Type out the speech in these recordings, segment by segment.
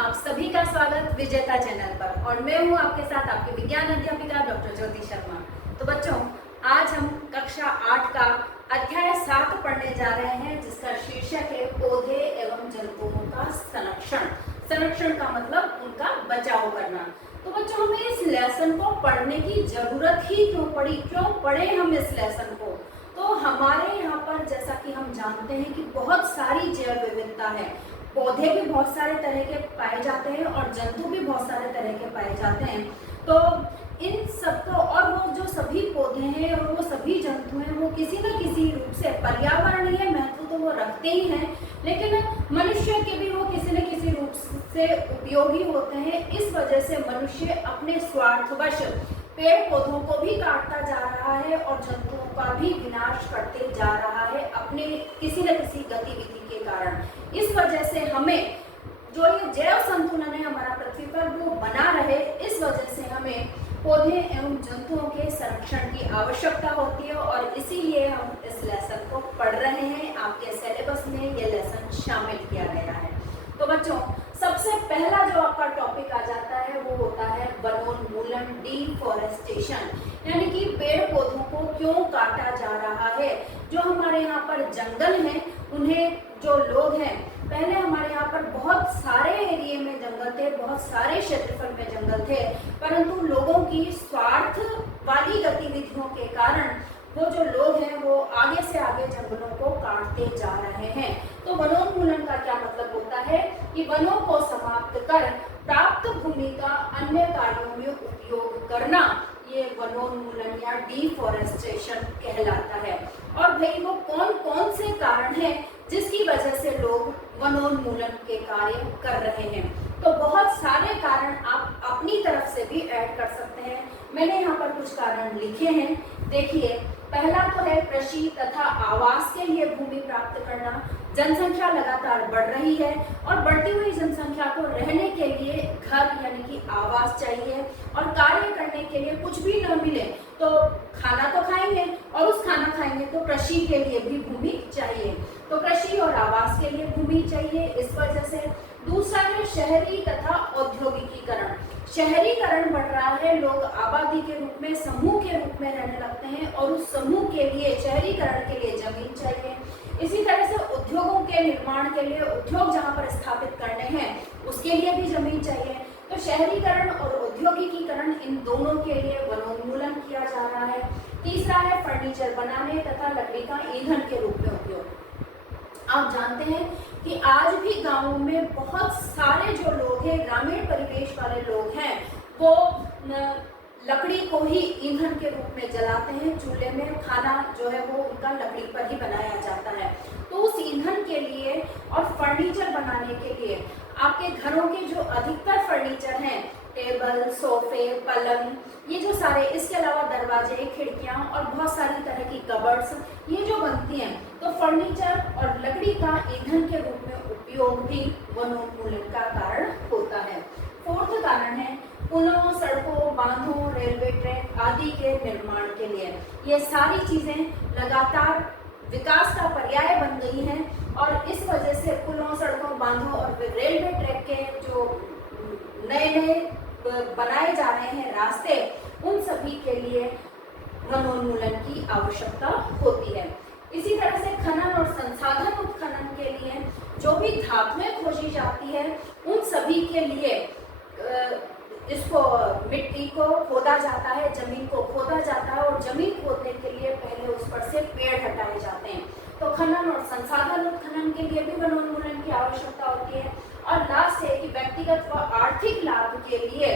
आप सभी का स्वागत विजेता चैनल पर और मैं हूं आपके साथ आपकी विज्ञान अध्यापिका डॉक्टर ज्योति शर्मा। तो बच्चों, आज हम कक्षा 8 का अध्याय 7 पढ़ने जा रहे हैं, जिसका शीर्षक है पौधे एवं जंतुओं का संरक्षण। संरक्षण का मतलब उनका बचाव करना। तो बच्चों, हमें इस लेसन को पढ़ने की जरूरत ही क्यों पड़ी, क्यों पढ़े हम इस लेसन को? तो हमारे यहाँ पर जैसा कि हम जानते हैं कि बहुत सारी जैव विविधता है। पौधे भी बहुत सारे तरह के पाए जाते हैं और जंतु भी बहुत सारे तरह के पाए जाते हैं। तो इन सबको, और वो जो सभी पौधे हैं और वो सभी जंतु हैं, वो किसी न किसी रूप से पर्यावरणीय महत्व तो वो रखते ही हैं, लेकिन मनुष्य के भी वो किसी न किसी रूप से उपयोगी होते हैं। इस वजह से मनुष्य अपने स्वार्थवश पेड़ पौधों को भी काटता जा रहा है और जंतुओं का भी विनाश करते जा रहा है अपने किसी न किसी गतिविधि के कारण। इस वजह से हमें जो ये जैव संतुलन है हमारा पृथ्वी पर, वो बना रहे, इस वजह से हमें पौधे एवं जंतुओं के संरक्षण की आवश्यकता होती है और इसीलिए हम इस लेसन को पढ़ रहे हैं। आपके सिलेबस में ये लेसन शामिल किया गया है। तो बच्चों, सबसे पहला जो आपका टॉपिक आ जाता है वो होता है वनोन्मूलन, डिफॉरेस्टेशन, यानी कि पेड़ पौधों को क्यों काटा जा रहा है। जो हमारे यहाँ पर जंगल हैं, उन्हें जो लोग हैं, पहले हमारे यहाँ पर बहुत सारे एरिया में जंगल थे, बहुत सारे क्षेत्रफल में जंगल थे, परंतु लोगों की स्वार्थ वाली गतिविधियों के कारण वो जो लोग हैं वो आगे से आगे जंगलों को काटते जा रहे हैं। तो वनोन्मूलन का क्या मतलब होता है कि वनों को समाप्त कर प्राप्त भूमि का अन्य कार्यों में उपयोग करना, ये वनोन्मूलन या डिफॉरेस्टेशन कहलाता है। और भाई, वो कौन कौन से कारण हैं जिसकी वजह से लोग वनोन्मूलन के कार्य कर रहे हैं? तो बहुत सारे कारण आप अपनी तरफ से भी ऐड कर सकते हैं। मैंने यहाँ पर कुछ कारण लिखे हैं, देखिए। पहला तो है कृषि तथा आवास के लिए भूमि प्राप्त करना। जनसंख्या लगातार बढ़ रही है और बढ़ती हुई जनसंख्या को रहने के लिए घर यानी कि आवास चाहिए, और कार्य करने के लिए कुछ भी न मिले तो खाना तो खाएंगे, और उस खाना खाएंगे तो कृषि के लिए भी भूमि चाहिए। तो कृषि और आवास के लिए भूमि चाहिए, इस वजह से। दूसरा है शहरी तथा औद्योगिकीकरण। शहरीकरण बढ़ रहा है, लोग आबादी के रूप में, समूह के रूप में रहने लगते हैं और उस समूह के लिए, शहरीकरण के लिए जमीन चाहिए। इसी तरह से उद्योगों के निर्माण के लिए, उद्योग जहाँ पर स्थापित करने हैं उसके लिए भी जमीन चाहिए। तो शहरीकरण और औद्योगिकीकरण, इन दोनों के लिए वनोन्मूलन किया जा रहा है। तीसरा है फर्नीचर बनाने तथा लकड़ी का ईंधन के रूप में उपयोग। आप जानते हैं कि आज भी गांवों में बहुत सारे जो लोग हैं, ग्रामीण परिवेश वाले लोग हैं, वो लकड़ी को ही ईंधन के रूप में जलाते हैं। चूल्हे में खाना जो है वो उनका लकड़ी पर ही बनाया जाता है। तो उस ईंधन के लिए और फर्नीचर बनाने के लिए आपके घरों के जो अधिकतर फर्नीचर हैं, टेबल, सोफे, पलंग, ये जो सारे, इसके अलावा दरवाजे, खिड़कियां और बहुत सारी तरह की कबर्ड्स, ये जो बनती हैं, तो फर्नीचर और लकड़ी का ईंधन के रूप में उपयोग भी वनोन्मूलन का कारण होता है। फोर्थ कारण है पुलों, सड़कों, बांधों, रेलवे ट्रैक आदि के निर्माण के लिए। ये सारी चीजें लगातार विकास का पर्याय बन गई हैं और इस वजह से पुलों, सड़कों, बांधों और रेलवे ट्रैक के जो नए नए बनाए जा रहे हैं रास्ते, उन सभी के लिए वनोन्मूलन की आवश्यकता होती है। इसी तरह से खनन और संसाधन उत्खनन के लिए जो भी धातुएं खोजी जाती है, उन सभी के लिए इसको, मिट्टी को खोदा जाता है, जमीन को खोदा जाता है, और जमीन खोदने के लिए पहले उस पर से पेड़ हटाए जाते हैं। तो खनन और संसाधन उत्खनन के लिए भी वनोन्मूलन की आवश्यकता होती है। और लास्ट है कि व्यक्तिगत व आर्थिक लाभ के लिए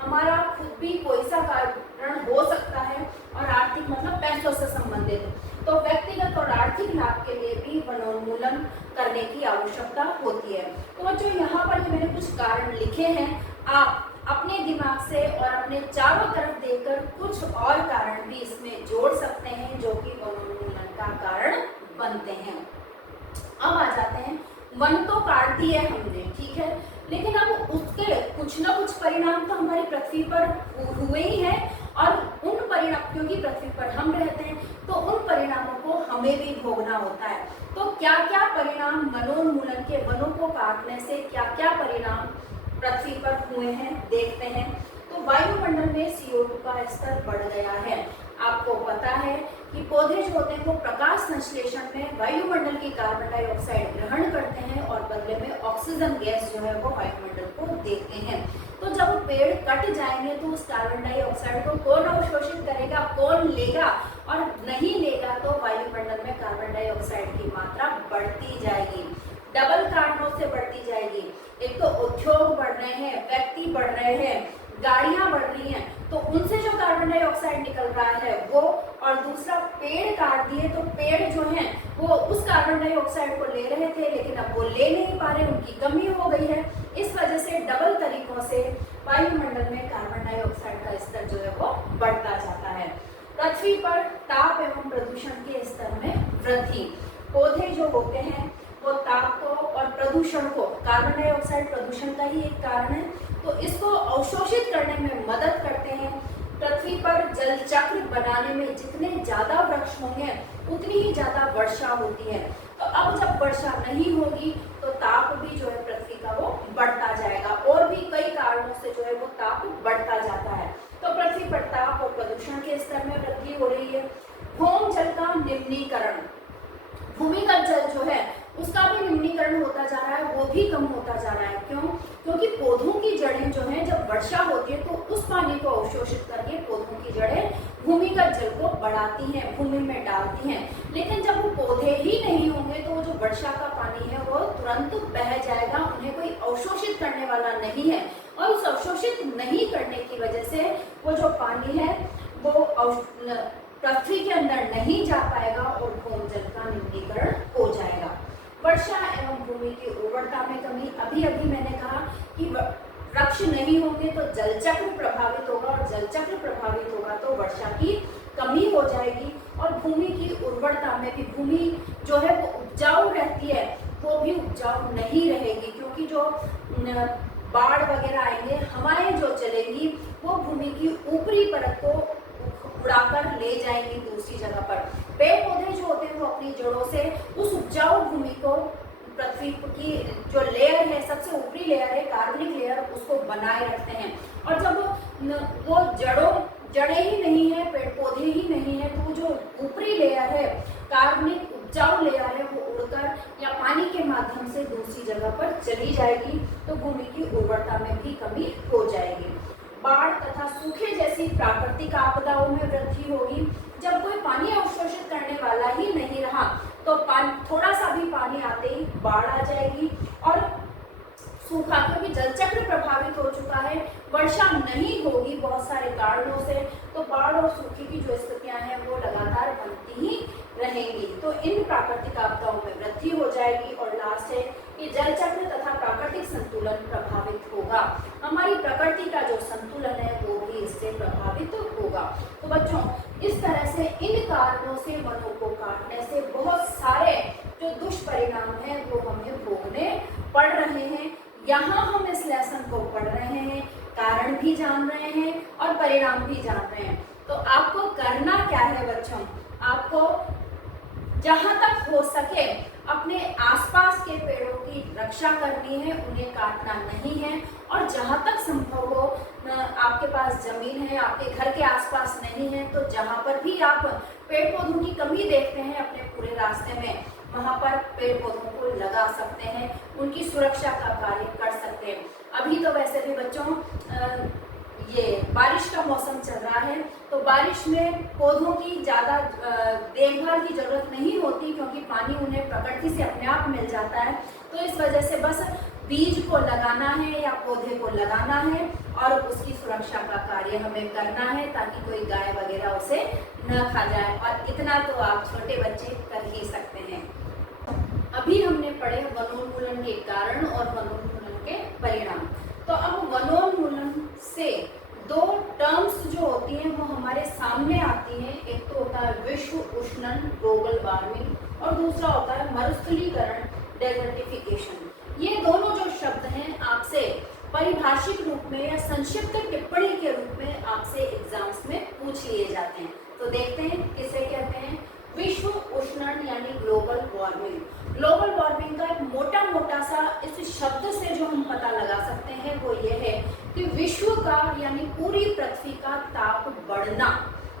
हमारा खुद भी कोई सा कारण हो सकता है, और आर्थिक मतलब पैसों से संबंधित, तो व्यक्तिगत और आर्थिक लाभ के लिए भी वनोन्मूलन करने की आवश्यकता होती है। तो जो यहाँ पर मैंने कुछ कारण लिखे हैं, आप अपने दिमाग से और अपने चारों तरफ देखकर कुछ और कारण भी इसमें जोड़ सकते हैं जो कि वनोन्मूलन का कारण बनते हैं। अब आ जाते हैं, वन तो काट दिए हमने, ठीक है, लेकिन अब उसके कुछ ना कुछ परिणाम तो हमारी पृथ्वी पर हुए ही हैं, और उन परिणाम, क्योंकि पृथ्वी पर हम रहते हैं, तो उन परिणामों को हमें भी भोगना होता है। तो क्या क्या परिणाम वनोन्मूलन के, वनों को काटने से क्या क्या परिणाम पृथ्वी पर हुए हैं देखते हैं, तो वायुमंडल में CO2 का स्तर बढ़ गया है। आपको पता है कि पौधे जो होते हैं वो प्रकाश संश्लेषण में वायुमंडल की कार्बन डाइऑक्साइड ग्रहण करते हैं और बदले में ऑक्सीजन गैस जो है वो वायुमंडल को देते हैं। तो जब पेड़ कट जाएंगे तो उस कार्बन डाइऑक्साइड को कौन अवशोषित करेगा, कौन लेगा, और नहीं लेगा तो वायुमंडल में कार्बन डाइऑक्साइड की मात्रा बढ़ती जाएगी। डबल कारणों से बढ़ती जाएगी। एक तो उद्योग बढ़ रहे हैं, व्यक्ति बढ़ रहे हैं, गाड़ियां बढ़ रही हैं, तो उनसे जो कार्बन डाइऑक्साइड निकल रहा है वो, और दूसरा पेड़ काट दिए तो पेड़ जो हैं वो उस कार्बन डाइऑक्साइड को ले रहे थे लेकिन अब वो ले नहीं पा रहे, उनकी कमी हो गई है। इस वजह से डबल तरीकों से वायुमंडल में कार्बन डाइऑक्साइड का स्तर जो है वो बढ़ता जाता है। पृथ्वी पर ताप एवं प्रदूषण के स्तर में वृद्धि। पौधे जो होते हैं वो ताप को और प्रदूषण को, कार्बन डाइऑक्साइड प्रदूषण का ही एक कारण है, तो इसको अवशोषित करने में मदद करते हैं। पृथ्वी पर जल चक्र बनाने में जितने ज्यादा वृक्ष होंगे उतनी ही ज्यादा वर्षा होती है। तो अब जब वर्षा नहीं होगी तो ताप भी जो है पृथ्वी का वो बढ़ता जाएगा, और भी कई कारणों से जो है वो ताप बढ़ता जाता है। तो पृथ्वी पर ताप और प्रदूषण के स्तर में वृद्धि हो रही है। भौम जल का निम्नीकरण, भूमिगत जल जो है उसका भी निम्नीकरण होता जा रहा है, वो भी कम होता जा रहा है। क्यों? क्योंकि पौधों की जड़ें जो हैं जब वर्षा होती है तो उस पानी को अवशोषित करके पौधों की जड़ें भूमिगत जल को बढ़ाती हैं, भूमि में डालती हैं। लेकिन जब वो पौधे ही नहीं होंगे तो जो वर्षा का पानी है वो तुरंत बह जाएगा, उन्हें कोई अवशोषित करने वाला नहीं है, और उस अवशोषित नहीं करने की वजह से वो जो पानी है वो पृथ्वी के अंदर नहीं जा पाएगा और भौम जल का निम्नीकरण हो जाएगा। वर्षा एवं भूमि की उर्वरता में कमी। अभी अभी मैंने कहा कि वृक्ष नहीं होंगे तो जल चक्र प्रभावित होगा, और जल चक्र प्रभावित होगा तो वर्षा की कमी हो जाएगी, और भूमि की उर्वरता में भी, भूमि जो है वो उपजाऊ रहती है वो भी उपजाऊ नहीं रहेगी, क्योंकि जो बाढ़ वगैरह आएंगे, हवाएं जो चलेंगी वो भूमि की ऊपरी परत को उड़ाकर ले जाएंगी दूसरी जगह पर। पेड़ पौधे जो होते हैं वो अपनी जड़ों से उस उपजाऊ भूमि को, पृथ्वी की जो लेयर है, सबसे ऊपरी लेयर है कार्बनिक लेयर, उसको बनाए रखते हैं। और जब वो जड़ें ही नहीं है, पेड़ पौधे ही नहीं है, तो जो ऊपरी लेयर है कार्बनिक उपजाऊ लेयर है वो उड़कर या पानी के माध्यम से दूसरी जगह पर चली जाएगी, तो भूमि की उर्वरता में भी कमी हो जाएगी। बाढ़ तथा सूखे जैसी प्राकृतिक आपदाओं में वृद्धि होगी। जब कोई पानी अवशोषित करने वाला ही नहीं रहा तो थोड़ा सा भी पानी आते ही बाढ़ आ जाएगी, और सूखा, क्योंकि जल चक्र प्रभावित हो चुका है, वर्षा नहीं होगी बहुत सारे कारणों से, तो बाढ़ और सूखे की जो स्थितियां हैं वो लगातार बनती ही रहेंगी। तो इन प्राकृतिक आपदाओं में वृद्धि हो जाएगी, और लास्ट है कि जल चक्र तथा प्राकृतिक संतुलन प्रभावित होगा। हमारी प्रकृति का जो संतुलन है वो भी इससे प्रभावित होगा। तो बच्चों, इस तरह से इन कारणों से वनों को काटने से बहुत सारे जो दुष्परिणाम हैं वो हमें भोगने पड़ रहे हैं। यहाँ हम इस लेसन को पढ़ रहे हैं, कारण भी जान रहे हैं और परिणाम भी जान रहे हैं। तो आपको करना क्या है बच्चों? आपको जहाँ तक हो सके अपने आसपास के पेड़ों की रक्षा करनी है, उन्हें काटना नहीं है, और जहाँ तक संभव हो, आपके पास जमीन है, आपके घर के आसपास नहीं है, तो जहाँ पर भी आप पेड़ पौधों की कमी देखते हैं अपने पूरे रास्ते में, वहाँ पर पेड़ पौधों को लगा सकते हैं, उनकी सुरक्षा का कार्य कर सकते हैं। अभी तो वैसे भी बच्चों ये बारिश का मौसम चल रहा है, तो बारिश में पौधों की ज़्यादा देखभाल की जरूरत नहीं होती, क्योंकि पानी उन्हें प्रकृति से अपने आप मिल जाता है। तो इस वजह से बस बीज को लगाना है या पौधे को लगाना है, और उसकी सुरक्षा का कार्य हमें करना है ताकि कोई गाय वगैरह उसे न खा जाए, और इतना तो आप छोटे बच्चे कर ही सकते हैं। अभी हमने पढ़े वनोन्मूलन के कारण और वनोन्मूलन के परिणाम। तो अब वनोन्मूलन से दो टर्म्स जो होती हैं वो हमारे सामने आती हैं। एक तो होता है विश्व उष्णन, ग्लोबल वार्मिंग, और दूसरा होता है मरुस्थलीकरण, डेजर्टिफिकेशन। ये दोनों जो शब्द हैं आपसे परिभाषिक रूप में या संक्षिप्त टिप्पणी के रूप में आपसे एग्जाम्स में पूछ लिए जाते हैं। तो देखते हैं किसे कहते हैं। विश्व उष्णन यानी ग्लोबल वार्मिंग। ग्लोबल वार्मिंग का एक मोटा सा इस शब्द से जो हम पता लगा सकते हैं वो का यानी पूरी पृथ्वी का ताप बढ़ना,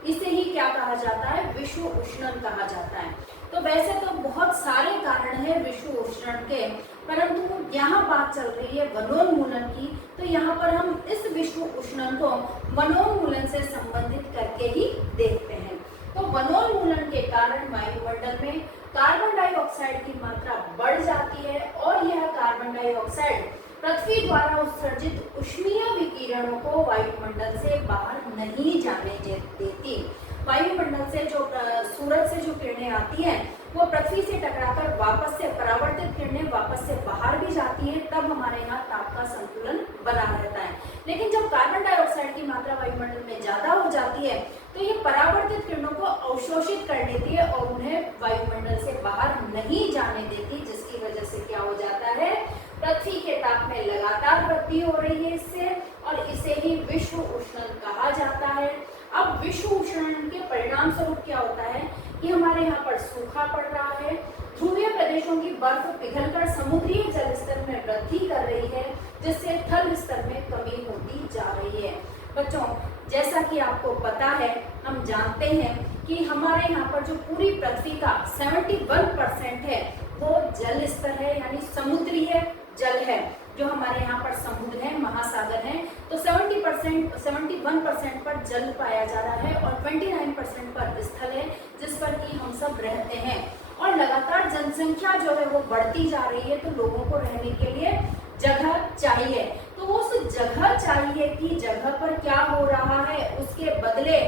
इसे ही क्या कहा जाता है, विश्व उष्णन कहा जाता है। तो वैसे तो बहुत सारे कारण हैं विश्व उष्णन के, परंतु यहाँ बात चल रही है वनोन्मूलन की, तो यहाँ पर हम इस विश्व उष्णन को वनोन्मूलन से संबंधित करके ही देखते हैं। तो वनोन्मूलन के कारण वायुमंडल में कार्बन डाइऑक्साइड की मात्रा बढ़ जाती है और यह कार्बन डाइऑक्साइड पृथ्वी द्वारा उत्सर्जित उष्मीय विकिरणों को वायुमंडल से बाहर नहीं जाने देती। वायुमंडल से जो सूरज से जो किरणें आती हैं वो पृथ्वी से टकराकर वापस से परावर्तित किरणें वापस से बाहर भी जाती हैं, तब हमारे यहाँ ताप का संतुलन बना रहता है। लेकिन जब कार्बन डाइऑक्साइड की मात्रा वायुमंडल में ज्यादा हो जाती है तो ये परावर्तित किरणों को अवशोषित कर लेती है और उन्हें वायुमंडल से बाहर नहीं जाने देती, जिसकी वजह से क्या हो जाता है, पृथ्वी के ताप में लगातार वृद्धि हो रही है इससे, और इसे ही विश्व उष्णन कहा जाता है। अब विश्व उष्णन के परिणाम स्वरूप क्या होता है कि हमारे यहाँ पर सूखा पड़ रहा है, ध्रुवीय प्रदेशों की बर्फ पिघलकर समुद्रीय जल स्तर में वृद्धि कर रही है, जिससे थल स्तर में कमी होती जा रही है। बच्चों, जैसा कि आपको पता है, हम जानते हैं कि हमारे यहाँ पर जो पूरी पृथ्वी का 71% है वो जल स्तर है, यानी समुद्रीय जल है। जो हमारे यहाँ पर समुद्र है, महासागर है, तो 71% पर जल पाया जा रहा है और 29% पर स्थल है, जिस पर कि हम सब रहते हैं। और लगातार जनसंख्या जो है वो बढ़ती जा रही है, तो लोगों को रहने के लिए जगह चाहिए। तो उस जगह चाहिए की जगह पर क्या हो रहा है, उसके बदले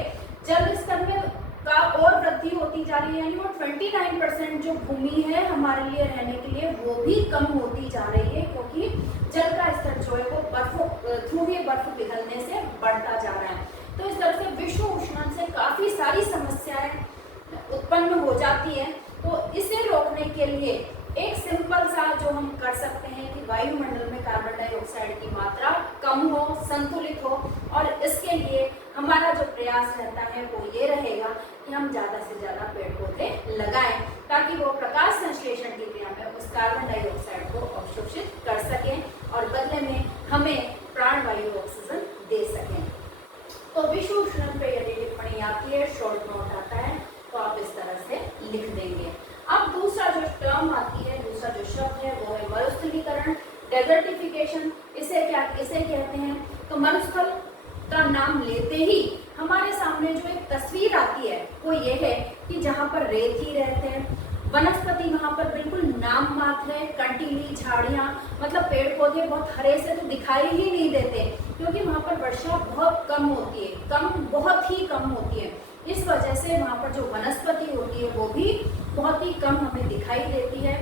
जल स्तर में का और वृद्धि होती जा रही है, यानी वो 29% जो भूमि है हमारे लिए रहने के लिए वो भी कम होती जा रही है, क्योंकि जल का स्तर जो है वो ध्रुवीय बर्फ पिघलने से बढ़ता जा रहा है। तो इस तरह से विश्व उष्णन से काफी सारी समस्याएं उत्पन्न हो जाती है। तो इसे रोकने के लिए एक सिंपल सा जो हम कर सकते हैं कि वायुमंडल में कार्बन डाइऑक्साइड की मात्रा कम हो, संतुलित हो, और इसके लिए हमारा जो प्रयास रहता है वो ये रहेगा कि हम ज़्यादा से ज़्यादा पेड़ पौधे लगाएं, ताकि वो प्रकाश संश्लेषण की क्रिया में उस कार्बन डाइऑक्साइड को अवशोषित कर सकें और बदले में हमें प्राणवायु ऑक्सीजन दे सकें। तो विश्व उष्णन पर यदि टिप्पणी आती है, शॉर्ट नोट आता है, तो आप इस तरह से लिख देंगे। अब दूसरा जो टर्म आती है, दूसरा जो शब्द है वो है मरुस्थलीकरण, डेजर्टिफिकेशन। इसे कहते हैं। तो मरुस्थल का नाम लेते ही हमारे सामने जो एक तस्वीर आती है वो ये है कि जहाँ पर रेत ही रहते हैं, वनस्पति वहाँ पर बिल्कुल नाम मात्र है, कंटीली झाड़ियाँ, मतलब पेड़ पौधे बहुत हरे से तो दिखाई ही नहीं देते, क्योंकि वहाँ पर वर्षा बहुत कम होती है, बहुत ही कम होती है। इस वजह से वहाँ पर जो वनस्पति होती है वो भी बहुत ही कम हमें दिखाई देती है।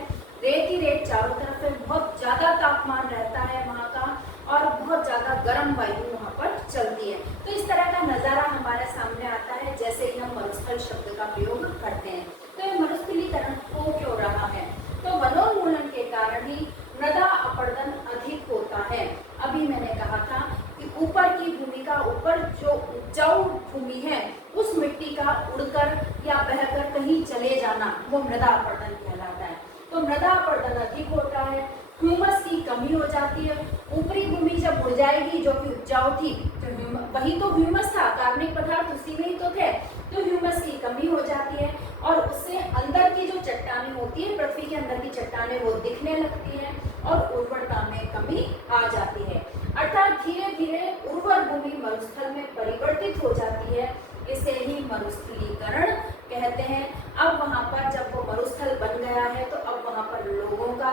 रेत ही रेत चारों तरफ है, बहुत ज़्यादा तापमान रहता है वहाँ का, और बहुत ज़्यादा गर्म वायु वहाँ पर चलती है। तो इस तरह का नज़ारा हमारे सामने आता है जैसे ही हम मरुस्थल शब्द का प्रयोग करते हैं। तो ये मरुस्थलीकरण हो क्यों रहा है? तो वनोन्मूलन के कारण ही मृदा अपरदन अधिक होता है। अभी मैंने कहा था कि ऊपर की भूमि का, ऊपर जो उपजाऊ भूमि है उस मिट्टी का उड़कर या बहकर कहीं चले जाना वो मृदा अपरदन कहलाता है। तो मृदा अपरदन अधिक होता है, ह्यूमस की कमी हो जाती है। ऊपरी भूमि जब उड़ जाएगी जो कि उपजाऊ थी, तो वही तो ह्यूमस था, कार्बनिक पदार्थ उसी में ही तो थे, तो ह्यूमस की कमी हो जाती है और उससे अंदर की जो चट्टानें होती है, पृथ्वी के अंदर की चट्टानें वो दिखने लगती हैं और उर्वरता में कमी आ जाती है। अर्थात धीरे धीरे उर्वर भूमि मरुस्थल में परिवर्तित हो जाती है। इसे ही मरुस्थलीकरण कहते हैं। अब वहाँ पर जब वो मरुस्थल बन गया है तो अब वहाँ पर लोगों का,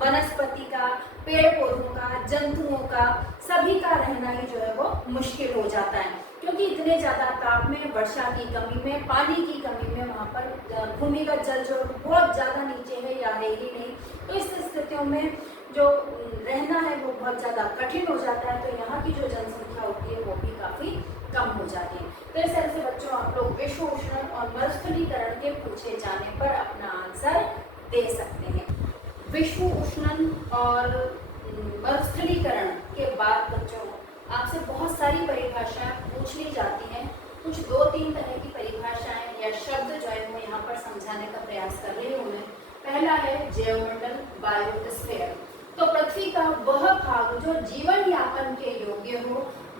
वनस्पति का, पेड़ पौधों का, जंतुओं का, सभी का रहना ही जो है वो मुश्किल हो जाता है, क्योंकि इतने ज़्यादा ताप में, वर्षा की कमी में, पानी की कमी में वहाँ पर भूमि का जल जो बहुत ज़्यादा नीचे है या है ही नहीं। तो इस स्थितियों में जो रहना है वो बहुत ज़्यादा कठिन हो जाता है। तो यहाँ की जो जनसंख्या होती है वो भी काफ़ी कम हो जाती है। तो इस तरह से बच्चों आप लोग विश्व उष्णन और मरुस्थलीकरण के पूछे जाने पर अपना आंसर दे सकते हैं। विश्व उष्णन और मरुस्थलीकरण के बाद बच्चों आपसे बहुत सारी परिभाषाएं पूछ ली जाती हैं। कुछ 2-3 तरह की परिभाषाएं या शब्द जो है वो यहाँ पर समझाने का प्रयास कर रही हूँ मैं। पहला है जैवमंडल, बायोस्फीयर। तो पृथ्वी का वह भाग जो जीवन यापन के योग्य हो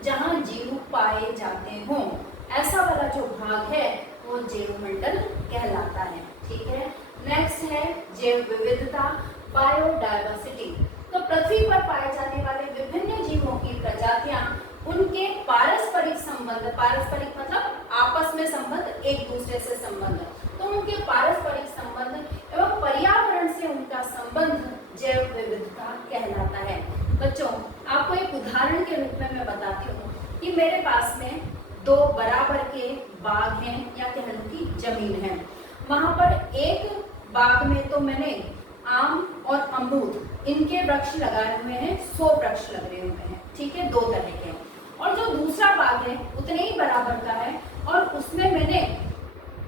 जहाँ जीव पाए जाते हों, ऐसा वाला जो भाग है वो जैव मंडल कहलाता है। ठीक है, नेक्स्ट है जैव विविधता, बायोडायवर्सिटी। तो पृथ्वी पर पाए जाने वाले विभिन्न जीवों की प्रजातियां, उनके पारस्परिक संबंध, पारस्परिक मतलब आपस में संबंध, एक दूसरे से संबंध, तो उनके पारस्परिक संबंध एवं पर्यावरण से उनका संबंध जैव विविधता कहलाता है। बच्चों, आपको एक उदाहरण के रूप में मैं बताती हूँ कि मेरे पास में दो बराबर के बाग हैं या कह लो कि जमीन है। वहां पर एक बाग में तो मैंने आम और अमरूद इनके वृक्ष लगाए हुए हैं, 100 वृक्ष लगे हुए हैं। ठीक है, 2 तरह के। और जो दूसरा बाग है उतने ही बराबर का है और उसमें मैंने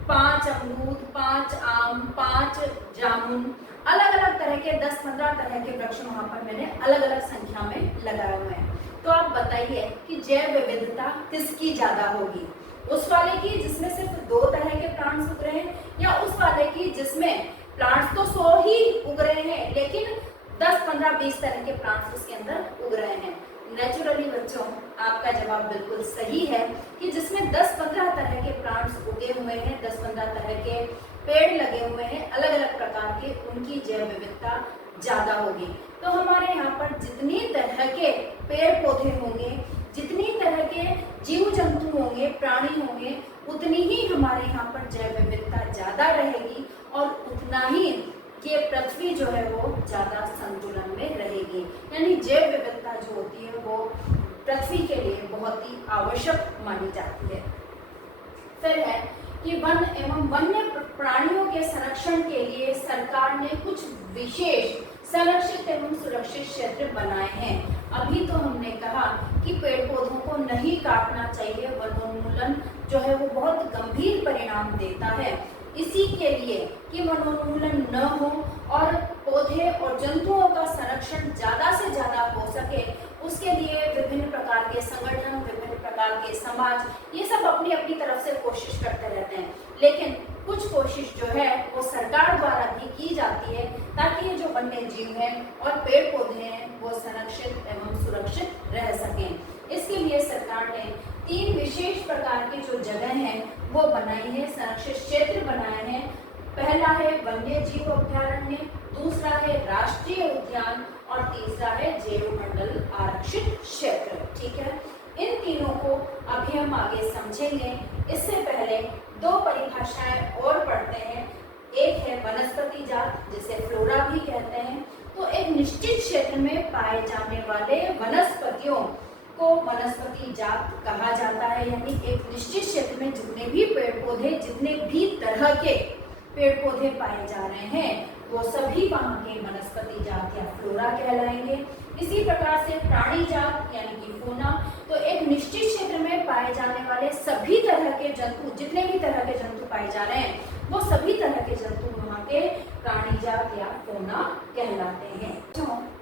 5 अमरूद, 5 आम, 5 जामुन, अलग अलग तरह के 10-15 तरह के वृक्ष वहां पर मैंने अलग अलग संख्या में लगाए हुए हैं। तो आप बताइए कि जैव विविधता किसकी ज्यादा होगी, उस वाले की जिसमें सिर्फ 2 तरह के प्लांट्स उग रहे हैं, या उस वाले की जिसमें प्लांट्स तो 100 ही उग रहे हैं लेकिन 10, 15, 20 तरह के प्लांट्स उसके अंदर उग रहे हैं। नेचुरली बच्चों, आपका जवाब बिल्कुल सही है कि जिसमें 10-15 तरह के प्लांट्स उगे हुए हैं, 10-15 तरह के पेड़ लगे हुए हैं अलग अलग प्रकार के, उनकी जैव विविधता ज्यादा होगी। तो हमारे यहाँ पर जितनी तरह के पेड़ पौधे होंगे, जितनी तरह के जीव जंतु होंगे, प्राणी होंगे, उतनी ही हमारे यहाँ पर जैव विविधता ज्यादा रहेगी और उतना ही ये पृथ्वी जो है वो ज्यादा संतुलन में रहेगी। यानी जैव विविधता जो होती है वो पृथ्वी के लिए बहुत ही आवश्यक मानी जाती है। फिर है कि वन एवं वन्य प्राणियों के संरक्षण के लिए सरकार ने कुछ विशेष संरक्षित एवं सुरक्षित क्षेत्र बनाए हैं। अभी तो हमने कहा कि पेड़ पौधों को नहीं काटना चाहिए, वनोन्मूलन जो है वो बहुत गंभीर परिणाम देता है। इसी के लिए कि वनोन्मूलन न हो और पौधे और जंतुओं का संरक्षण ज्यादा से ज्यादा हो सके, उसके लिए विभिन्न प्रकार के संगठन, विभिन्न प्रकार के समाज, ये सब अपनी अपनी तरफ से कोशिश करते रहते हैं। लेकिन कुछ कोशिश जो है वो सरकार द्वारा भी की जाती है ताकि ये जो वन्य जीव हैं और पेड़ पौधे हैं वो संरक्षित एवं सुरक्षित रह सकें। इसके लिए सरकार ने 3 विशेष प्रकार की जो जगह हैं वो बनाई है, संरक्षित क्षेत्र बनाए हैं। पहला है वन्य जीव अभ्यारण्य, दूसरा है राष्ट्रीय उद्यान और तीसरा है जैव मंडल आरक्षित क्षेत्र। ठीक है, इन तीनों को अभी हम आगे समझेंगे। इससे पहले 2 परिभाषाएं और पढ़ते हैं। एक है वनस्पति जात, जिसे फ्लोरा भी कहते हैं। तो एक निश्चित क्षेत्र में पाए जाने वाले वनस्पतियों को वनस्पति जात कहा जाता है। यानी एक निश्चित क्षेत्र में जितने भी पेड़ पौधे, जितने भी तरह के पेड़ पौधे पाए जा रहे हैं वो सभी वहाँ के वनस्पति जात या फ्लोरा कहलाएंगे। इसी प्रकार से प्राणी जात यानी कि फौना, तो एक निश्चित क्षेत्र में पाए जाने वाले सभी तरह के जंतु, जितने भी तरह के जंतु पाए जा रहे हैं वो सभी तरह के जंतु वहाँ के प्राणी जात या फौना कहलाते हैं।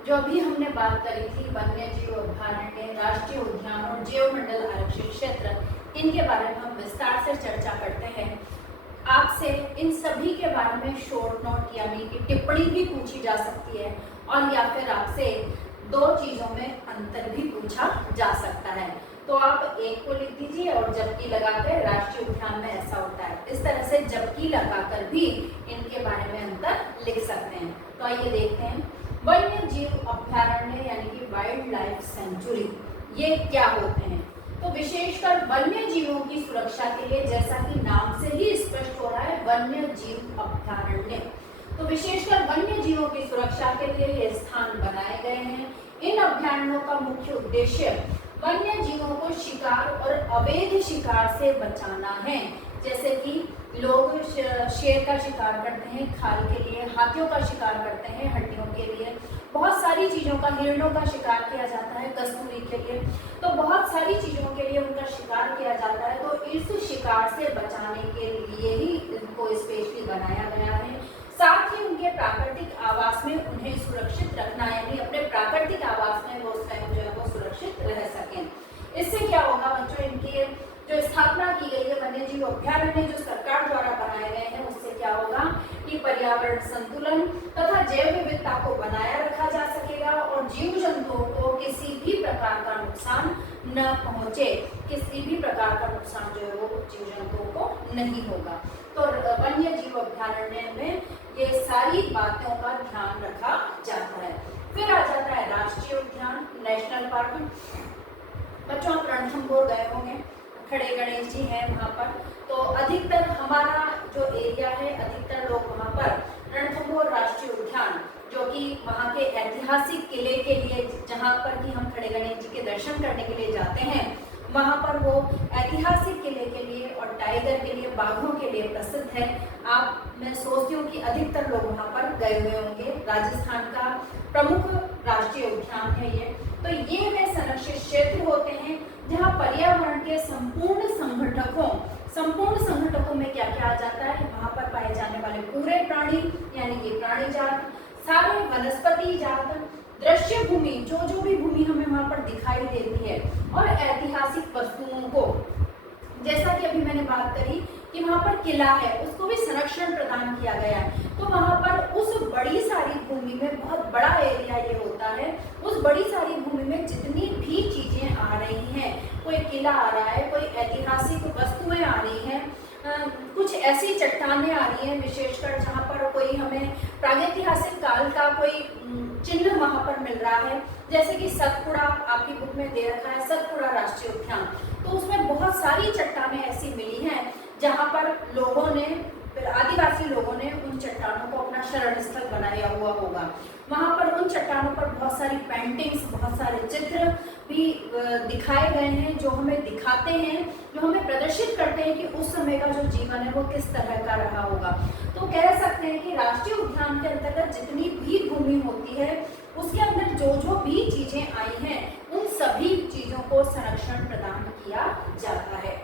जो अभी हमने बात करी थी वन्य जीव अभ्यारण्य, राष्ट्रीय उद्यान और जैव मंडल आरक्षित क्षेत्र, इनके बारे में हम विस्तार से चर्चा करते हैं। आपसे इन सभी के बारे में शॉर्ट नोट यानी कि टिप्पणी भी पूछी जा सकती है और या फिर आपसे 2 चीजों में अंतर भी पूछा जा सकता है। तो आप एक को लिख दीजिए और जबकि लगाकर, राष्ट्रीय उद्यान में ऐसा होता है, इस तरह से जबकि लगाकर भी इनके बारे में अंतर लिख सकते हैं। तो आइए देखते हैं वन्य जीव अभ्यारण्य यानी कि वाइल्ड लाइफ सेंचुरी, ये क्या होते हैं। तो विशेषकर वन्य जीवों की सुरक्षा के लिए, जैसा कि नाम से ही स्पष्ट हो रहा है, वन्य जीव अभ्यारण्य, तो विशेषकर वन्य जीवों की सुरक्षा के लिए ये स्थान बनाए गए हैं। इन अभ्यारण्यों का मुख्य उद्देश्य वन्य जीवों को शिकार और अवैध शिकार से बचाना है। जैसे कि लोग शेर का शिकार करते हैं खाल के लिए, हाथियों का शिकार करते हैं हड्डियों के लिए, बहुत सारी चीज़ों का, हिरणों का शिकार किया जाता है कस्तूरी के लिए, तो बहुत सारी चीज़ों के लिए उनका शिकार किया जाता है। तो इस शिकार से बचाने के लिए ही इनको स्पेशली बनाया गया है। साथ ही उनके प्राकृतिक आवास में उन्हें सुरक्षित रखना, यानी अपने प्राकृतिक आवास में वो स्वयं जो है वो सुरक्षित रह सकें। इससे क्या होगा बच्चों, इनकी जो स्थापना की गई है वन्य जीव अभ्यारण्य जो सरकार द्वारा बनाए गए हैं, उससे क्या होगा कि पर्यावरण संतुलन तथा जैव विविधता को बनाया रखा जा सकेगा और जीव जंतुओं को किसी भी प्रकार का नुकसान न पहुंचे, किसी भी प्रकार का नुकसान जो है वो जीव जंतुओं को नहीं होगा। तो वन्य जीव अभ्यारण्य में ये सारी बातों का ध्यान रखा जाता है। फिर आ जाता है राष्ट्रीय उद्यान, नेशनल पार्क। बच्चों आप रणथंभौर गए होंगे, खड़े गणेश जी हैं वहाँ पर। तो अधिकतर हमारा जो एरिया है, अधिकतर लोग वहाँ पर रणथंभौर राष्ट्रीय उद्यान, जो कि वहाँ के ऐतिहासिक किले के लिए, जहाँ पर कि हम खड़े गणेश जी के दर्शन करने के लिए जाते हैं, वहाँ पर वो ऐतिहासिक किले के लिए और टाइगर के लिए, बाघों के लिए प्रसिद्ध है। मैं सोचती हूँ कि अधिकतर लोग वहाँ पर गए हुए होंगे। राजस्थान का प्रमुख राष्ट्रीय उद्यान है ये। तो ये वे संरक्षित क्षेत्र होते हैं जहाँ पर्यावरण के संपूर्ण संगठकों में क्या क्या आ जाता है, वहाँ पर पाए जाने वाले पूरे प्राणी यानी कि प्राणी जात, सारे वनस्पति जात, दृश्य भूमि, जो भी भूमि हमें वहाँ पर दिखाई देती है, और ऐतिहासिक वस्तुओं को, जैसा कि अभी मैंने बात करी कि वहाँ पर किला है, उसको भी संरक्षण प्रदान किया गया है। तो वहाँ पर उस बड़ी सारी भूमि में, बहुत बड़ा एरिया ये होता है, उस बड़ी सारी भूमि में जितनी भी चीजें आ रही हैं, कोई किला आ रहा है, कोई ऐतिहासिक वस्तुएं आ रही हैं, कुछ ऐसी चट्टानें आ रही हैं विशेषकर जहाँ पर कोई हमें प्रागैतिहासिक काल का कोई चिन्ह वहाँ पर मिल रहा है, जैसे कि सतपुड़ा आपकी बुक में दे रखा है, सतपुड़ा राष्ट्रीय उद्यान। तो उसमें बहुत सारी चट्टानें ऐसी मिली हैं जहाँ पर आदिवासी लोगों ने उन चट्टानों को अपना शरण स्थल बनाया हुआ होगा। वहाँ पर उन चट्टानों पर बहुत सारी पेंटिंग्स, बहुत सारे चित्र भी दिखाए गए हैं, जो हमें दिखाते हैं, जो हमें प्रदर्शित करते हैं कि उस समय का जो जीवन है वो किस तरह का रहा होगा। तो कह सकते हैं कि राष्ट्रीय उद्यान के अंतर्गत जितनी भी भूमि होती है, उसके अंदर जो भी चीजें आई हैं, उन सभी चीजों को संरक्षण प्रदान किया जाता है।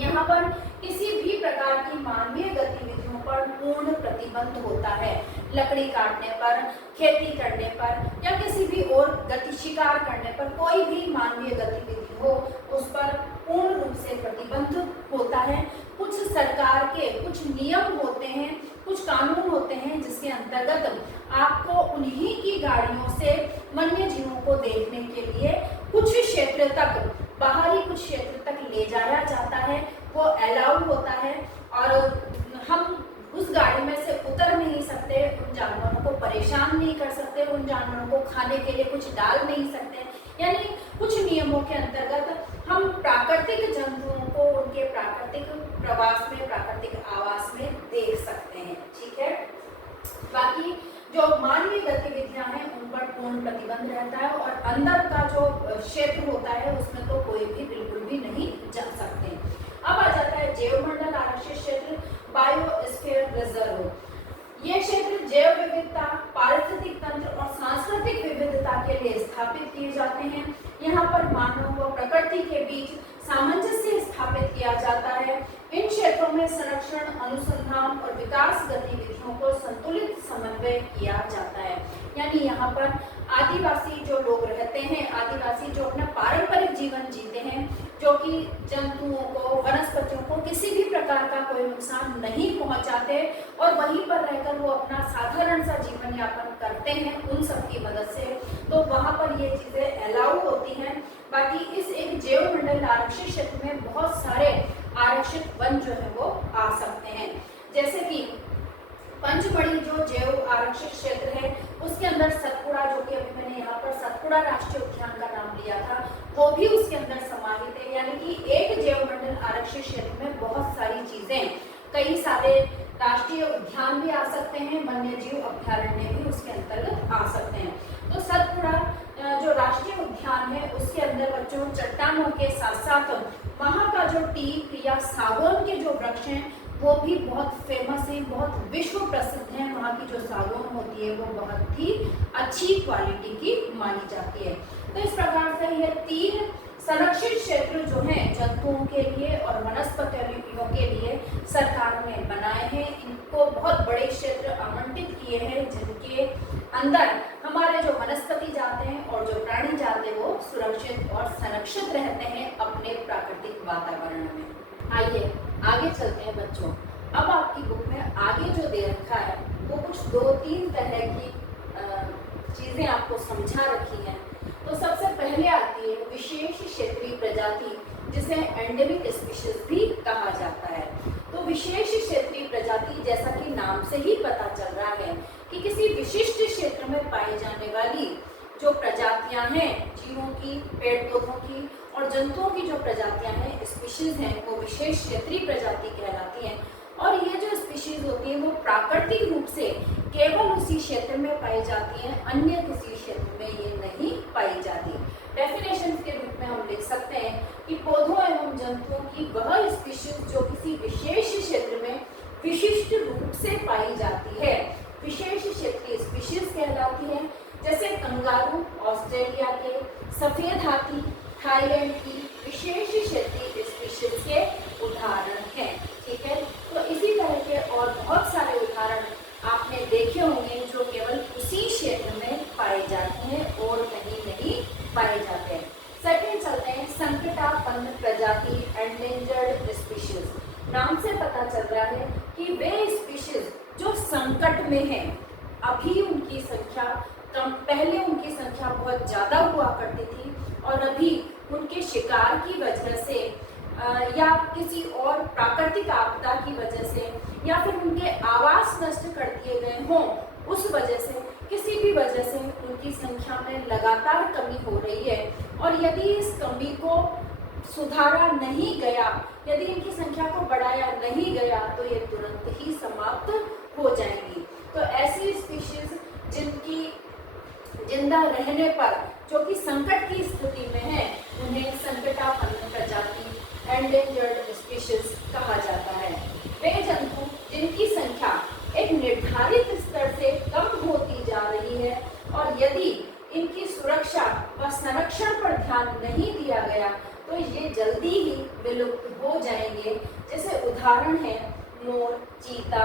यहाँ पर किसी भी प्रकार की मानवीय गतिविधियों पर पूर्ण प्रतिबंध होता है। लकड़ी काटने पर, खेती करने पर या किसी भी और शिकार करने पर, कोई भी मानवीय गतिविधि हो, उस पर पूर्ण रूप से प्रतिबंध होता है। कुछ सरकार के कुछ नियम होते हैं, कुछ कानून होते हैं, जिसके अंतर्गत आपको उन्हीं की गाड़ियों से वन्य जीवों को देखने के लिए कुछ क्षेत्र तक, बाहरी कुछ क्षेत्र तक ले जाया जाता है, वो अलाउ होता है। और हम उस गाड़ी में से उतर नहीं सकते, उन जानवरों को परेशान नहीं कर सकते, उन जानवरों को खाने के लिए कुछ डाल नहीं सकते। यानी कुछ नियमों के अंतर्गत हम प्राकृतिक जंतुओं को उनके प्राकृतिक प्रवास में, प्राकृतिक आवास में देख सकते हैं। ठीक है, बाकी जो मानवीय गतिविधियां हैं उन पर पूर्ण प्रतिबंध रहता है, और अंदर का जो क्षेत्र होता है उसमें तो कोई भी बिल्कुल भी नहीं जा सकते। अब आ जाता है जैव मंडल आरक्षित क्षेत्र, बायोस्फीयर रिजर्व। ये क्षेत्र जैव विविधता, पारिस्थितिक तंत्र और सांस्कृतिक विविधता के लिए स्थापित किए जाते हैं। यहाँ पर मानव व प्रकृति के बीच सामंजस्य स्थापित किया जाता है। इन क्षेत्रों में संरक्षण, अनुसंधान और विकास गतिविधियों को संतुलित समन्वय किया जाता है। यानी यहाँ पर आदिवासी जो लोग रहते हैं, आदिवासी जो अपना पारंपरिक जीवन जीते हैं, जो कि जंतुओं को, वनस्पतियों को किसी भी प्रकार का कोई नुकसान नहीं पहुंचाते और वहीं पर रहकर वो अपना साधारण सा जीवन यापन करते हैं उन सब की मदद से, तो वहाँ पर ये चीजें अलाउ होती हैं। बाकी इस एक जैव मंडल आरक्षित क्षेत्र में बहुत सारे आरक्षित वन जो है वो आ सकते हैं, जैसे कि पंचमढ़ी जो जैव आरक्षित क्षेत्र है, उसके अंदर सतपुड़ा, जो कि अभी मैंने यहाँ पर सतपुड़ा राष्ट्रीय उद्यान का नाम लिया था, वो भी उसके अंदर समाहित है। यानी कि एक जैव मंडल आरक्षित क्षेत्र में बहुत सारी चीजें, कई सारे राष्ट्रीय उद्यान भी आ सकते हैं, वन्य जीव अभ्यारण्य भी उसके अंतर्गत आ सकते हैं। तो सतपुड़ा जो राष्ट्रीय उद्यान है, उसके अंदर बच्चों चट्टानों के साथ साथ वहाँ का जो टीक या सागौन के जो वृक्ष हैं वो भी बहुत फेमस है, बहुत विश्व प्रसिद्ध है। वहाँ की जो सागौन होती है वो बहुत ही अच्छी क्वालिटी की मानी जाती है। तो इस प्रकार से ये 3 संरक्षित क्षेत्र जो हैं जंतुओं के लिए और वनस्पतियों के लिए सरकार ने बनाए हैं। इनको बहुत बड़े क्षेत्र आवंटित किए हैं, जिनके अंदर हमारे जो वनस्पति जाते हैं और जो प्राणी जाते हैं वो सुरक्षित और संरक्षित रहते हैं अपने प्राकृतिक वातावरण में। आइए आगे चलते हैं बच्चों। अब आपकी बुक में आगे जो दे रखा है वो कुछ 2-3 तरह की चीजें आपको समझा रखी हैं। तो तो सबसे पहले आती है विशेष क्षेत्रीय प्रजाति, जिसे एंडेमिक स्पीशीज भी कहा जाता है। तो विशेष क्षेत्रीय प्रजाति, जैसा कि नाम से ही पता चल रहा है कि किसी विशिष्ट क्षेत्र में पाई जाने वाली जो प्रजातियां हैं जीवों की, पेड़ पौधों की और जंतुओं की जो प्रजातियां हैं, स्पीशीज हैं, वो विशेष क्षेत्रीय प्रजाति कहलाती हैं। और ये जो स्पीशीज होती है वो प्राकृतिक रूप से केवल उसी क्षेत्र में पाई जाती हैं, अन्य किसी क्षेत्र में ये नहीं पाई जाती। डेफिनेशन के रूप में हम लिख सकते हैं कि पौधों एवं जंतुओं की वह स्पीशीज जो किसी विशेष क्षेत्र में विशिष्ट रूप से पाई जाती है, विशेष क्षेत्रीय स्पीशीज कहलाती है। जैसे कंगारू ऑस्ट्रेलिया के, सफेद हाथी थाईलैंड की विशेष क्षेत्रीय स्पीशीज के उदाहरण हैं। ठीक है, तो इसी तरह के और बहुत सारे उदाहरण आपने देखे होंगे जो केवल उसी क्षेत्र में पाए जाते हैं और कहीं नहीं पाए जाते हैं। सेकंड चलते हैं संकटापन्न प्रजाति, एंडेंजर्ड स्पीशीज। नाम से पता चल रहा है कि वे स्पीशीज जो संकट में हैं, अभी उनकी संख्या कम, पहले उनकी संख्या बहुत ज़्यादा हुआ करती थी और अभी उनके शिकार की वजह से या किसी और प्राकृतिक आपदा की वजह से या फिर उनके आवास नष्ट कर दिए गए हों, उस वजह से, किसी भी वजह से उनकी संख्या में लगातार कमी हो रही है। और यदि इस कमी को सुधारा नहीं गया, यदि इनकी संख्या को बढ़ाया नहीं गया, तो ये तुरंत ही समाप्त हो जाएंगी। तो ऐसी स्पीशीज जिनकी जिंदा रहने पर जो कि संकट की स्थिति में है, उन्हें संकटापन्न प्रजाति, एंडेंजर्ड स्पीशीज कहा जाता है। वे जंतु जिनकी संख्या एक निर्धारित स्तर से कम होती जा रही है और यदि इनकी सुरक्षा व संरक्षण पर ध्यान नहीं दिया गया तो ये जल्दी ही विलुप्त हो जाएंगे। जैसे उदाहरण है मोर, चीता,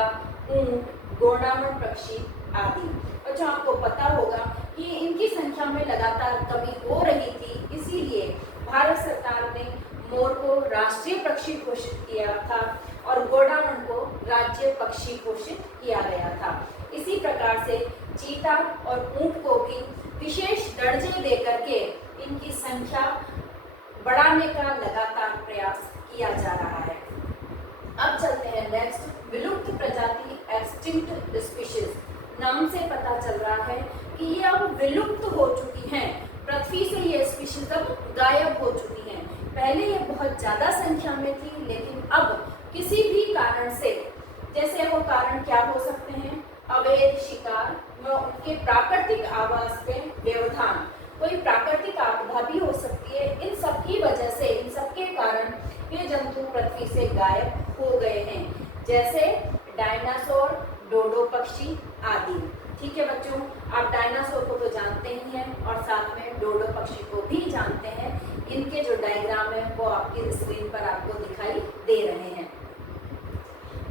ऊंट, गोंडावण पक्षी आदि। और जो आपको पता होगा कि इनकी संख्या में लगातार कमी हो रही थी, इसीलिए भारत सरकार ने मोर को राष्ट्रीय पक्षी घोषित किया था और गोंडावण को राज्य पक्षी घोषित किया गया था। इसी प्रकार से चीता और ऊंट को भी विशेष दर्जे देकर के इनकी संख्या बढ़ाने का लगातार प्रयास किया जा रहा है। अब चलते हैं नेक्स्ट, विलुप्त प्रजाति, एक्सटिंक्ट स्पीशीज। नाम से पता चल रहा है कि ये अब विलुप्त हो चुकी हैं, पृथ्वी से ये स्पीशीज अब गायब हो चुकी हैं। पहले ये बहुत ज़्यादा संख्या में थी, लेकिन अब किसी भी कारण से, जैसे वो कारण क्या हो सकते हैं, अवैध शिकार व उनके प्राकृतिक आवास पे व्यवधान, कोई प्राकृतिक आपदा भी हो सकती है। इन सब की वजह से, इन सब के कारण ये जंतु पृथ्वी से गायब हो गए हैं, जैसे डायनासोर, डोडो पक्षी आदि। ठीक है बच्चों, आप डायनासोर को तो जानते ही हैं और साथ में डोडो पक्षी को भी जानते हैं। इनके जो डायग्राम है वो आपकी स्क्रीन पर आपको दिखाई दे रहे हैं।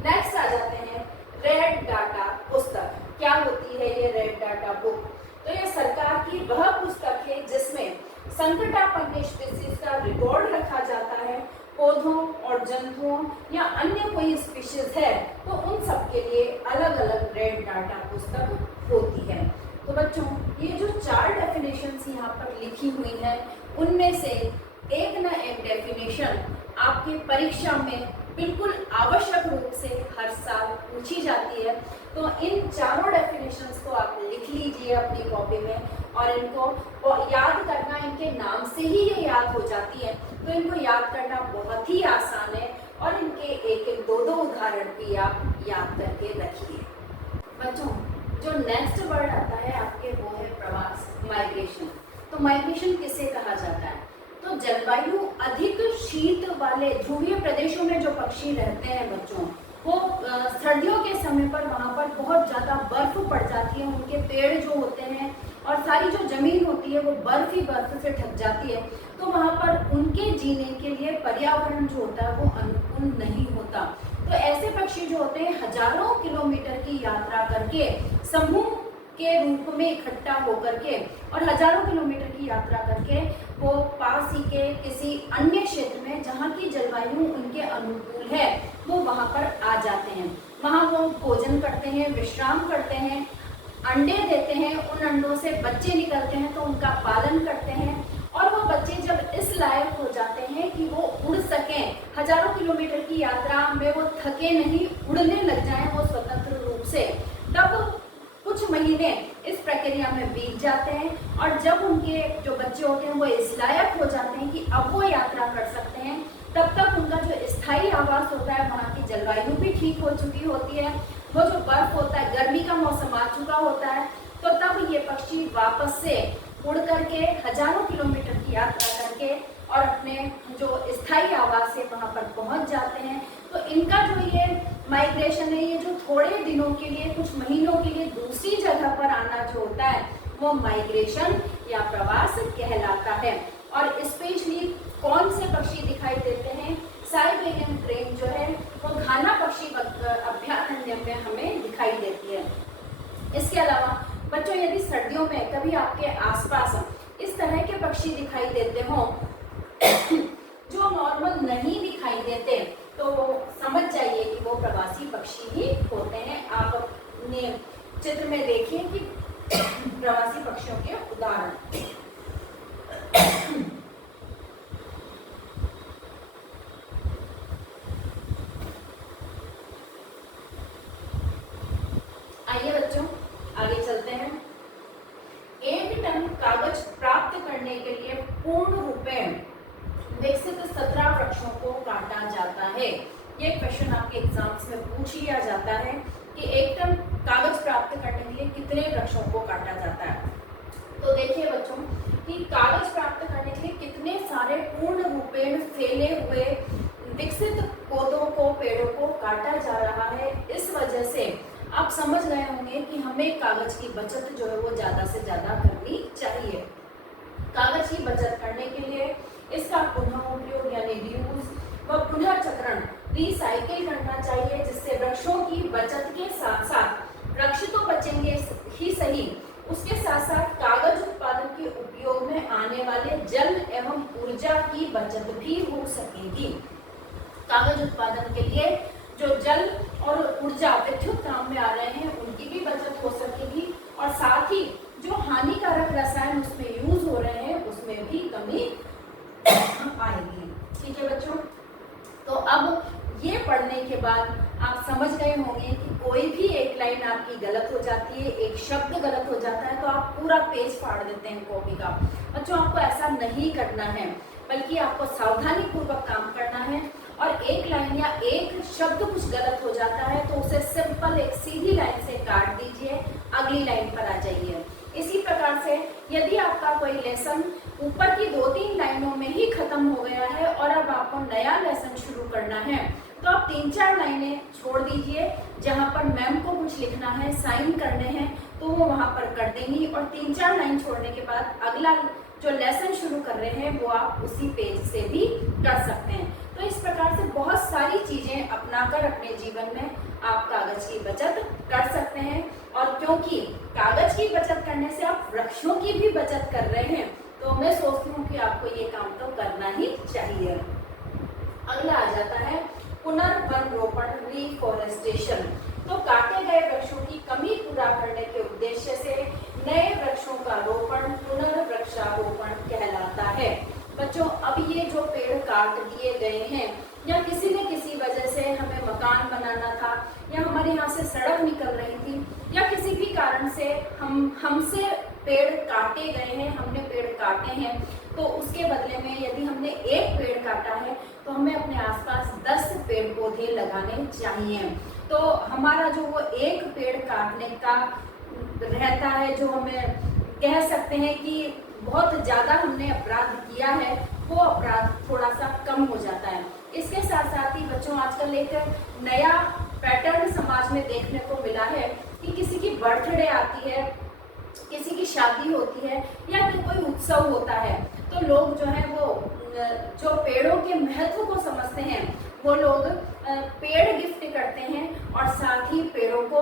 नेक्स्ट आ जाते हैं रेड डाटा पुस्तक। क्या होती है ये रेड डाटा बुक? तो ये सरकार की वह पुस्तक है जिसमें संकटापन्न स्पीशीज का रिकॉर्ड रखा जाता है। पौधों और जंतुओं या अन्य कोई स्पीशीज है तो उन सब के लिए अलग अलग रेड डाटा पुस्तक होती है। तो बच्चों, ये जो 4 डेफिनेशंस यहाँ पर लिखी हुई हैं, उनमें से एक न एक डेफिनेशन आपकी परीक्षा में बिल्कुल आवश्यक रूप से हर साल पूछी जाती है। तो इन चारों डेफिनेशंस को आप लिख लीजिए अपनी कॉपी में और इनको याद करना, इनके नाम से ही ये याद हो जाती है, तो इनको याद करना बहुत ही आसान है और इनके एक एक दो उदाहरण भी आप याद करके रखिए। बच्चों, जो नेक्स्ट वर्ड आता है आपके वो है प्रवास, माइग्रेशन। तो माइग्रेशन किसे कहा जाता है? तो जलवायु अधिक शीत वाले ध्रुवीय प्रदेशों में जो पक्षी रहते हैं बच्चों, वो सर्दियों के समय पर वहाँ पर बहुत ज़्यादा बर्फ पड़ जाती है, उनके पेड़ जो होते हैं और सारी जो जमीन होती है वो बर्फ ही बर्फ से ढक जाती है। तो वहाँ पर उनके जीने के लिए पर्यावरण जो होता है वो अनुकूल नहीं होता। तो ऐसे पक्षी जो होते हैं हजारों किलोमीटर की यात्रा करके समूह के रूप में इकट्ठा होकर के और हजारों किलोमीटर की यात्रा करके वो पास ही के किसी अन्य क्षेत्र में जहाँ की जलवायु उनके अनुकूल है वो वहाँ पर आ जाते हैं। वहाँ वो भोजन करते हैं, विश्राम करते हैं अंडे देते हैं, उन अंडों से बच्चे निकलते हैं तो उनका पालन करते हैं और वो बच्चे जब इस लायक हो जाते हैं कि वो उड़ सकें, हजारों किलोमीटर की यात्रा में वो थके नहीं, उड़ने लग जाएं वो स्वतंत्र रूप से, तब कुछ महीने इस प्रक्रिया में बीत जाते हैं और जब उनके जो बच्चे होते हैं वो इस लायक हो जाते हैं कि अब वो यात्रा कर सकते हैं, तब तक उनका जो स्थायी आवास होता है, वहाँ की जलवायु भी ठीक हो चुकी होती है, वो जो बर्फ होता है, गर्मी का मौसम आ चुका होता है, तो तब ये पक्षी वापस से उड़ करके हजारों किलोमीटर की यात्रा करके और अपने जो स्थायी आवास है वहाँ पर पहुँच जाते हैं। तो इनका जो ये माइग्रेशन है, ये जो थोड़े दिनों के लिए, कुछ महीनों के लिए दूसरी जगह पर आना जो होता है, वो माइग्रेशन या प्रवास कहलाता है। और स्पेशली कौन से पक्षी दिखाई देते हैं? साइबेरियन क्रेन जो है वो घाना पक्षी अभयारण्य में हमें दिखाई देती है। इसके अलावा बच्चों, यदि सर्दियों में कभी आपके आसपास इस तरह के पक्षी दिखाई देते हो जो नॉर्मल नहीं दिखाई देते, तो समझ जाइए कि वो प्रवासी पक्षी ही होते हैं। आप अपने चित्र में देखिए कि प्रवासी पक्षियों के उदाहरण। आइए बच्चों, आगे चलते हैं। 1 टन कागज प्राप्त करने के लिए पूर्ण रूपेण विकसित 17 वृक्षों को काटा जाता है। ये क्वेश्चन आपके एग्जाम्स में पूछ लिया जाता है कि 1 टन कागज प्राप्त करने के लिए कितने वृक्षों को काटा जाता है। तो देखिए बच्चों कि कागज प्राप्त करने के लिए कितने सारे पूर्ण रूपेण फैले हुए विकसित पौधों को, पेड़ों को काटा जा रहा है। इस वजह से आप समझ गए होंगे कि हमें कागज की बचत जो है वो ज़्यादा से ज़्यादा करनी चाहिए। कागज की बचत करने के लिए इसका पुनः उपयोग यानी रीयूज व पुनः चक्रण, रिसाइकिल करना चाहिए, जिससे वृक्षों की बचत के साथ साथ वृक्ष तो बचेंगे ही सही, उसके साथ साथ कागज उत्पादन के उपयोग में आने वाले जल एवं ऊर्जा की बचत भी हो सकेगी। कागज उत्पादन के लिए जो जल और ऊर्जा विद्युत काम में आ रहे हैं उनकी भी बचत हो सकेगी और साथ ही जो हानिकारक रसायन उसमें यूज हो रहे हैं उसमें भी कमी आएगी। ठीक है बच्चों, तो अब ये पढ़ने के बाद आप समझ गए होंगे कि कोई भी एक लाइन आपकी गलत हो जाती है, एक शब्द गलत हो जाता है तो आप पूरा पेज फाड़ देते हैं कॉपी का। बच्चों, आपको ऐसा नहीं करना है, बल्कि आपको सावधानी पूर्वक काम करना है और एक लाइन या एक शब्द कुछ गलत हो जाता है तो उसे सिंपल एक सीधी लाइन से काट दीजिए, अगली लाइन पर आ जाइए। इसी प्रकार से यदि आपका कोई लेसन ऊपर की 2-3 लाइनों में ही खत्म हो गया है और अब आपको नया लेसन शुरू करना है, तो आप 3-4 लाइनें छोड़ दीजिए। जहाँ पर मैम को कुछ लिखना है, साइन करने हैं, तो वो वहाँ पर कर देंगी और 3-4 लाइन छोड़ने के बाद अगला जो लेसन शुरू कर रहे हैं वो आप उसी पेज से भी कर सकते हैं। तो इस प्रकार से बहुत सारी चीजें अपनाकर अपने जीवन में आप कागज की बचत कर सकते हैं। और क्योंकि कागज की बचत करने से आप वृक्षों की भी बचत कर रहे हैं, तो मैं सोचती हूँ कि आपको ये काम तो करना ही चाहिए। अगला आ जाता है पुनर्वन रोपण, रिफॉरेस्टेशन। तो काटे गए वृक्षों की कमी पूरा करने के उद्देश्य से नए वृक्षों का रोपण पुनर्वृक्षारोपण कहलाता है। बच्चों, अब ये जो पेड़ काट दिए गए हैं या किसी न किसी वजह से हमें मकान बनाना था या हमारे यहाँ से सड़क निकल रही थी या किसी भी कारण से हमसे पेड़ काटे गए हैं, हमने पेड़ काटे हैं, तो उसके बदले में यदि हमने एक पेड़ काटा है तो हमें अपने आसपास 10 पेड़ पौधे लगाने चाहिए। तो हमारा जो वो एक पेड़ काटने का रहता है, जो हमें कह सकते हैं कि बहुत ज़्यादा हमने अपराध किया है, वो अपराध थोड़ा सा कम हो जाता है। इसके साथ साथ ही बच्चों, आजकल एक नया पैटर्न समाज में देखने को मिला है कि किसी की बर्थडे आती है, किसी की शादी होती है या फिर कोई उत्सव होता है, तो लोग जो है वो जो पेड़ों के महत्व को समझते हैं वो लोग पेड़ गिफ्ट करते हैं और साथ ही पेड़ों को,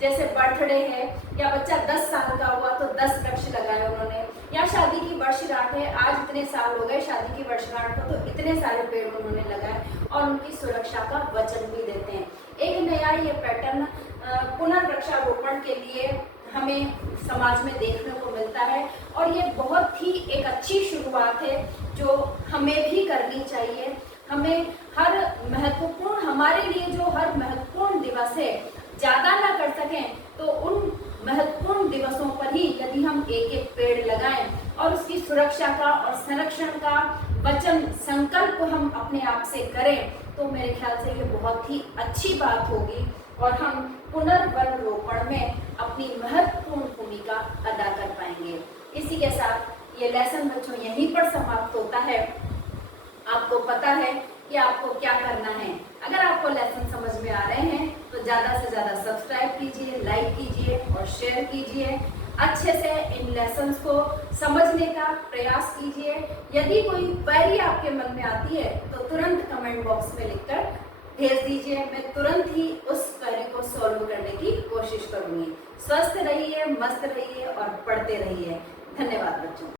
जैसे बर्थडे है या बच्चा 10 साल का हुआ तो 10 वृक्ष लगाए उन्होंने, या शादी की वर्षगांठ है, आज इतने साल हो गए शादी की वर्षगांठ को, तो इतने सारे पेड़ उन्होंने लगाए और उनकी सुरक्षा का वचन भी देते हैं। एक नया ये पैटर्न पुनर्वृक्षारोपण के लिए हमें समाज में देखने को मिलता है और ये बहुत ही एक अच्छी शुरुआत है जो हमें भी करनी चाहिए। हमें हर महत्वपूर्ण, हमारे लिए जो हर महत्वपूर्ण दिवस है, ज़्यादा ना कर सकें तो उन महत्वपूर्ण दिवसों पर ही यदि हम एक एक पेड़ लगाएं और उसकी सुरक्षा का और संरक्षण का वचन संकल्प हम अपने आप से करें तो मेरे ख्याल से ये बहुत ही अच्छी बात होगी और हम पुनर्वन रोपण में अपनी महत्वपूर्ण भूमिका अदा कर पाएंगे। इसी के साथ ये लेसन बच्चों यहीं पर समाप्त होता है। आपको पता है कि आपको क्या करना है। अगर आपको लेसन समझ में आ रहे हैं तो ज़्यादा से ज़्यादा सब्सक्राइब कीजिए, लाइक कीजिए और शेयर कीजिए। अच्छे से इन लेसन्स को समझने का प्रयास कीजिए। यदि कोई क्वेरी आपके मन में आती है तो तुरंत कमेंट बॉक्स में लिखकर भेज दीजिए। मैं तुरंत ही उस क्वेरी को सॉल्व करने की कोशिश करूँगी। स्वस्थ रहिए, मस्त रहिए और पढ़ते रहिए। धन्यवाद बच्चों।